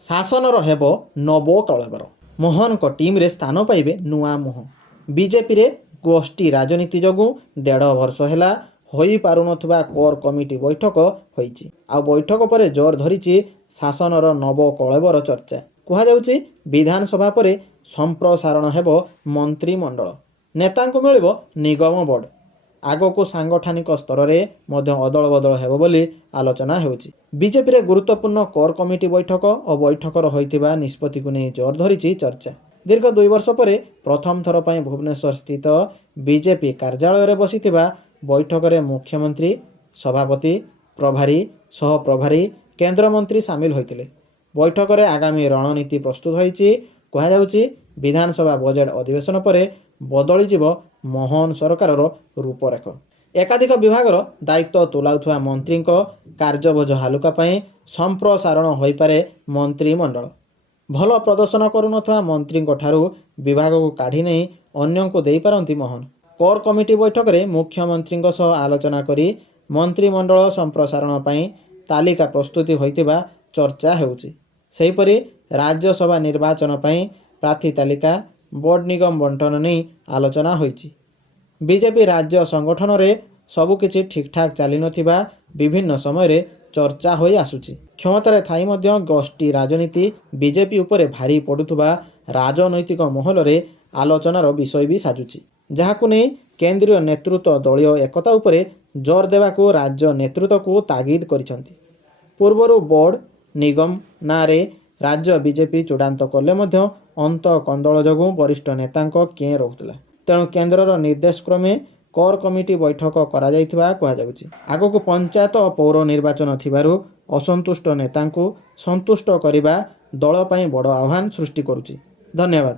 ଶାସନର ହେବ ନବ କଳେବର। ମୋହନଙ୍କ ଟିମ୍ରେ ସ୍ଥାନ ପାଇବେ ନୂଆ ମୁହଁ। ବିଜେପିରେ ଗୋଷ୍ଠୀ ରାଜନୀତି ଯୋଗୁଁ 1.5 ବର୍ଷ ହେଲା ହୋଇପାରୁନଥିବା କୋର୍ କମିଟି ବୈଠକ ହୋଇଛି। ଆଉ ବୈଠକ ପରେ ଜୋର ଧରିଛି ଶାସନର ନବ କଳେବର ଚର୍ଚ୍ଚା। କୁହାଯାଉଛି ବିଧାନସଭା ପରେ ସମ୍ପ୍ରସାରଣ ହେବ ମନ୍ତ୍ରିମଣ୍ଡଳ, ନେତାଙ୍କୁ ମିଳିବ ନିଗମ ବୋର୍ଡ। ଆଗକୁ ସାଂଗଠନିକ ସ୍ତରରେ ମଧ୍ୟ ଅଦଳ ବଦଳ ହେବ ବୋଲି ଆଲୋଚନା ହେଉଛି। ବିଜେପିରେ ଗୁରୁତ୍ୱପୂର୍ଣ୍ଣ କୋର୍ କମିଟି ବୈଠକ ଓ ବୈଠକର ହୋଇଥିବା ନିଷ୍ପତ୍ତିକୁ ନେଇ ଜୋର ଧରିଛି ଚର୍ଚ୍ଚା। ଦୀର୍ଘ 2 ବର୍ଷ ପରେ ପ୍ରଥମ ଥର ପାଇଁ ଭୁବନେଶ୍ୱର ସ୍ଥିତ ବିଜେପି କାର୍ଯ୍ୟାଳୟରେ ବସିଥିବା ବୈଠକରେ ମୁଖ୍ୟମନ୍ତ୍ରୀ, ସଭାପତି, ପ୍ରଭାରୀ, ସହପ୍ରଭାରୀ, କେନ୍ଦ୍ରମନ୍ତ୍ରୀ ସାମିଲ ହୋଇଥିଲେ। ବୈଠକରେ ଆଗାମୀ ରଣନୀତି ପ୍ରସ୍ତୁତ ହୋଇଛି। କୁହାଯାଉଛି ବିଧାନସଭା ବଜେଟ୍ ଅଧିବେଶନ ପରେ ବଦଳିଯିବ ମୋହନ ସରକାରର ରୂପରେଖ। ଏକାଧିକ ବିଭାଗର ଦାୟିତ୍ୱ ତୁଲାଉଥିବା ମନ୍ତ୍ରୀଙ୍କ କାର୍ଯ୍ୟବୋଝ ହାଲୁକା ପାଇଁ ସମ୍ପ୍ରସାରଣ ହୋଇପାରେ ମନ୍ତ୍ରିମଣ୍ଡଳ। ଭଲ ପ୍ରଦର୍ଶନ କରୁନଥିବା ମନ୍ତ୍ରୀଙ୍କ ଠାରୁ ବିଭାଗକୁ କାଢ଼ି ନେଇ ଅନ୍ୟଙ୍କୁ ଦେଇପାରନ୍ତି ମୋହନ। କୋର୍ କମିଟି ବୈଠକରେ ମୁଖ୍ୟମନ୍ତ୍ରୀଙ୍କ ସହ ଆଲୋଚନା କରି ମନ୍ତ୍ରିମଣ୍ଡଳ ସମ୍ପ୍ରସାରଣ ପାଇଁ ତାଲିକା ପ୍ରସ୍ତୁତି ହୋଇଥିବା ଚର୍ଚ୍ଚା ହେଉଛି। ସେହିପରି ରାଜ୍ୟସଭା ନିର୍ବାଚନ ପାଇଁ ପ୍ରାର୍ଥୀ ତାଲିକା, ବୋର୍ଡ ନିଗମ ବଣ୍ଟନ ନେଇ ଆଲୋଚନା ହୋଇଛି। ବିଜେପି ରାଜ୍ୟ ସଂଗଠନରେ ସବୁକିଛି ଠିକ୍ଠାକ୍ ଚାଲିନଥିବା ବିଭିନ୍ନ ସମୟରେ ଚର୍ଚ୍ଚା ହୋଇ ଆସୁଛି। କ୍ଷମତାରେ ଥାଇ ମଧ୍ୟ ଗୋଷ୍ଠୀ ରାଜନୀତି ବିଜେପି ଉପରେ ଭାରି ପଡ଼ୁଥିବା ରାଜନୈତିକ ମହଲରେ ଆଲୋଚନାର ବିଷୟ ବି ସାଜୁଛି, ଯାହାକୁ ନେଇ କେନ୍ଦ୍ରୀୟ ନେତୃତ୍ୱ ଦଳୀୟ ଏକତା ଉପରେ ଜୋର ଦେବାକୁ ରାଜ୍ୟ ନେତୃତ୍ୱକୁ ତାଗିଦ କରିଛନ୍ତି। ପୂର୍ବରୁ ବୋର୍ଡ ନିଗମ ନାଁରେ ରାଜ୍ୟ ବିଜେପି ଚୂଡ଼ାନ୍ତ କଲେ ମଧ୍ୟ ଅନ୍ତକନ୍ଦଳ ଯୋଗୁଁ ବରିଷ୍ଠ ନେତାଙ୍କ କେଁ ରହୁଥିଲା। ତେଣୁ କେନ୍ଦ୍ରର ନିର୍ଦ୍ଦେଶ କ୍ରମେ କୋର୍ କମିଟି ବୈଠକ କରାଯାଇଥିବା କୁହାଯାଉଛି। ଆଗକୁ ପଞ୍ଚାୟତ ଓ ପୌର ନିର୍ବାଚନ ଥିବାରୁ ଅସନ୍ତୁଷ୍ଟ ନେତାଙ୍କୁ ସନ୍ତୁଷ୍ଟ କରିବା ଦଳ ପାଇଁ ବଡ଼ ଆହ୍ୱାନ ସୃଷ୍ଟି କରୁଛି। ଧନ୍ୟବାଦ।